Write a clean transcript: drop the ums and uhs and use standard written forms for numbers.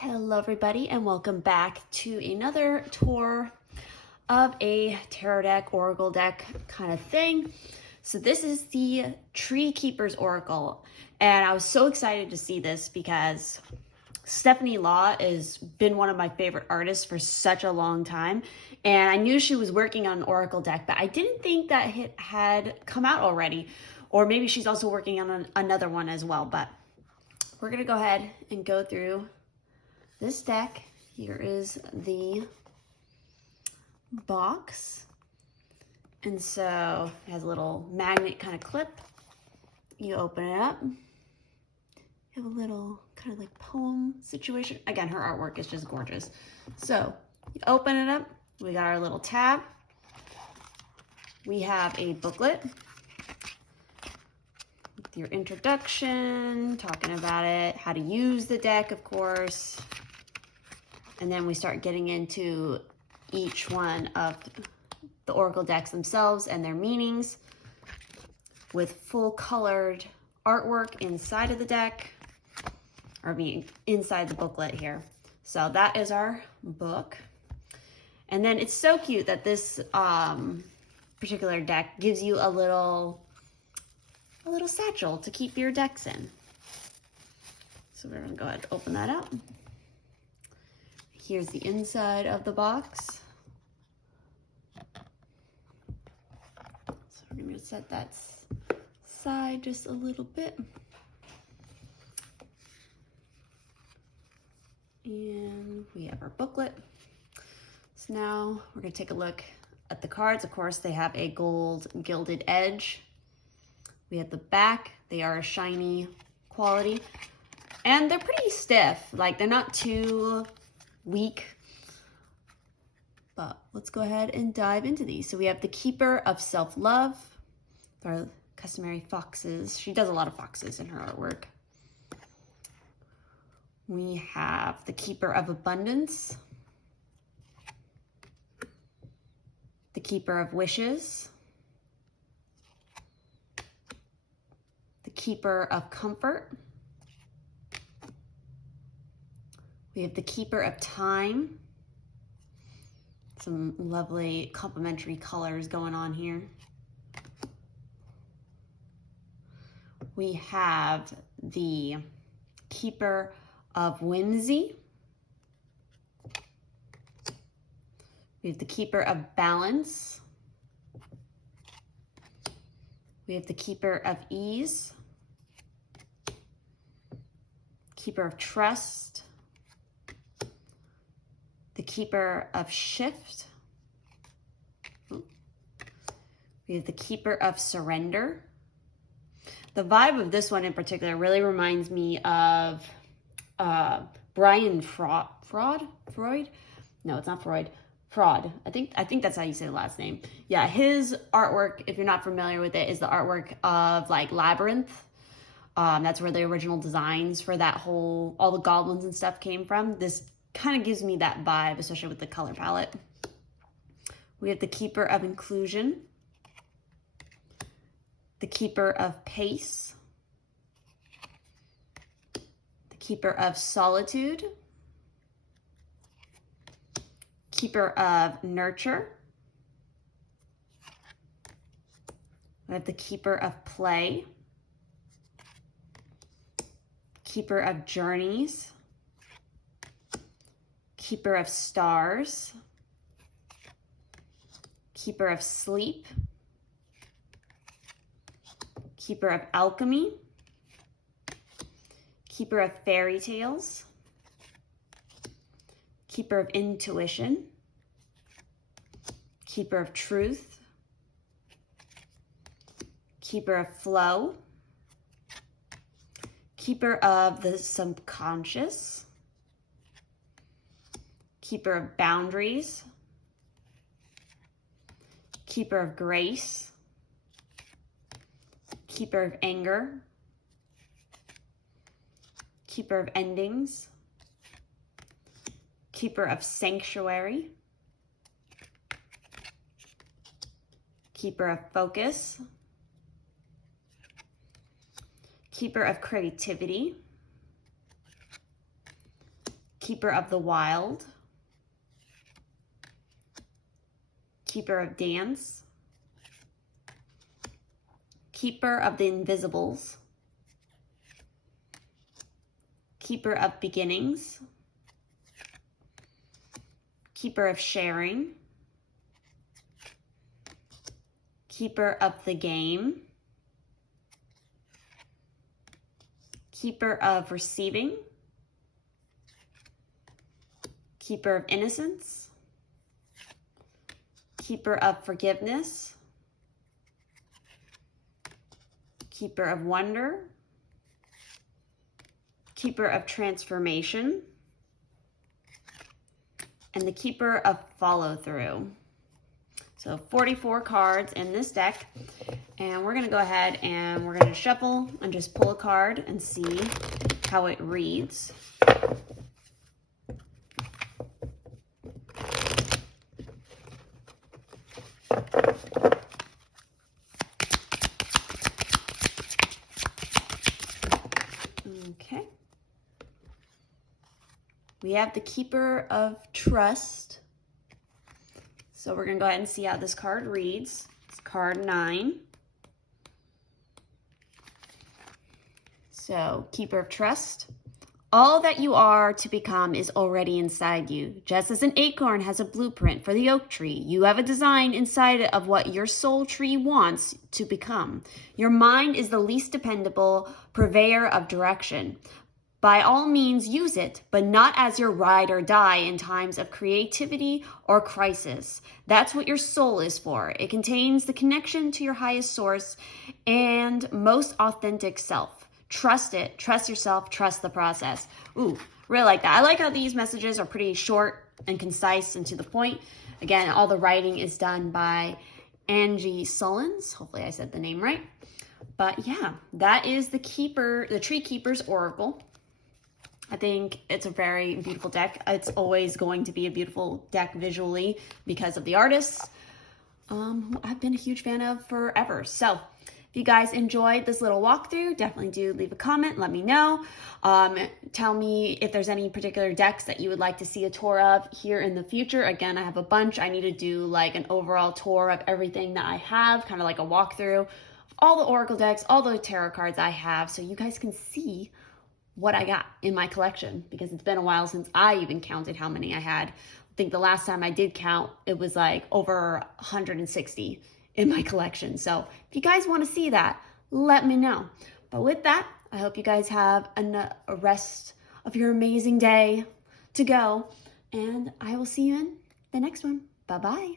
Hello everybody and welcome back to another tour of a tarot deck, oracle deck kind of thing. So this is the Tree Keepers Oracle, and I was so excited to see this because Stephanie Law has been one of my favorite artists for such a long time, and I knew she was working on an oracle deck, but I didn't think that it had come out already, or maybe she's also working on another one as well. But we're gonna go ahead and go through this deck. Here is the box. And so it has a little magnet kind of clip. You open it up. You have a little kind of like poem situation. Again, her artwork is just gorgeous. So you open it up. We got our little tab. We have a booklet with your introduction, talking about it, how to use the deck, of course. And then we start getting into each one of the oracle decks themselves and their meanings with full colored artwork inside of the deck, or inside the booklet here. So that is our book. And then it's so cute that this particular deck gives you a little satchel to keep your decks in. So we're gonna go ahead and open that up. Here's the inside of the box. So we're gonna set that aside just a little bit. And we have our booklet. So now we're gonna take a look at the cards. Of course, they have a gold gilded edge. We have the back. They are a shiny quality. And they're pretty stiff. Like, they're not too weak, but let's go ahead and dive into these. So we have the Keeper of Self-Love, our customary foxes. She does a lot of foxes in her artwork. We have the Keeper of Abundance, the Keeper of Wishes, the Keeper of Comfort. We have the Keeper of Time. Some lovely complementary colors going on here. We have the Keeper of Whimsy. We have the Keeper of Balance. We have the Keeper of Ease. Keeper of Trust. The Keeper of Shift. We have the Keeper of Surrender. The vibe of this one in particular really reminds me of Brian Freud? No, it's not Freud. Fraud. I think that's how you say the last name. Yeah, his artwork, if you're not familiar with it, is the artwork of like Labyrinth. That's where the original designs for that whole, all the goblins and stuff came from. This kind of gives me that vibe, especially with the color palette. We have the Keeper of Inclusion, the Keeper of Pace, the Keeper of Solitude, Keeper of Nurture. We have the Keeper of Play, Keeper of Journeys, Keeper of Stars, Keeper of Sleep, Keeper of Alchemy, Keeper of Fairy Tales, Keeper of Intuition, Keeper of Truth, Keeper of Flow, Keeper of the Subconscious, Keeper of Boundaries, Keeper of Grace, Keeper of Anger, Keeper of Endings, Keeper of Sanctuary, Keeper of Focus, Keeper of Creativity, Keeper of the Wild, Keeper of Dance, Keeper of the Invisibles, Keeper of Beginnings, Keeper of Sharing, Keeper of the Game, Keeper of Receiving, Keeper of Innocence, Keeper of Forgiveness, Keeper of Wonder, Keeper of Transformation, and the Keeper of Follow Through. So 44 cards in this deck, and we're gonna go ahead and we're gonna shuffle and just pull a card and see how it reads. Okay. We have the Keeper of Trust. So we're going to go ahead and see how this card reads. It's card 9. So, Keeper of Trust. All that you are to become is already inside you. Just as an acorn has a blueprint for the oak tree, you have a design inside of what your soul tree wants to become. Your mind is the least dependable purveyor of direction. By all means, use it, but not as your ride or die in times of creativity or crisis. That's what your soul is for. It contains the connection to your highest source and most authentic self. Trust it, trust yourself, trust the process. Ooh, really like that. I like how these messages are pretty short and concise and to the point. Again, all the writing is done by Angie Sullins. Hopefully I said the name right. But yeah, that is the Tree Keeper's Oracle. I think it's a very beautiful deck. It's always going to be a beautiful deck visually because of the artists who I've been a huge fan of forever. So if you guys enjoyed this little walkthrough, definitely do leave a comment. Let me know. Tell me if there's any particular decks that you would like to see a tour of here in the future. Again, I have a bunch. I need to do like an overall tour of everything that I have, kind of like a walkthrough, all the Oracle decks, all the tarot cards I have, so you guys can see what I got in my collection, because it's been a while since I even counted how many I had. I think the last time I did count, it was like over 160 in my collection. So if you guys want to see that, let me know. But with that, I hope you guys have a rest of your amazing day to go, and I will see you in the next one. Bye-bye.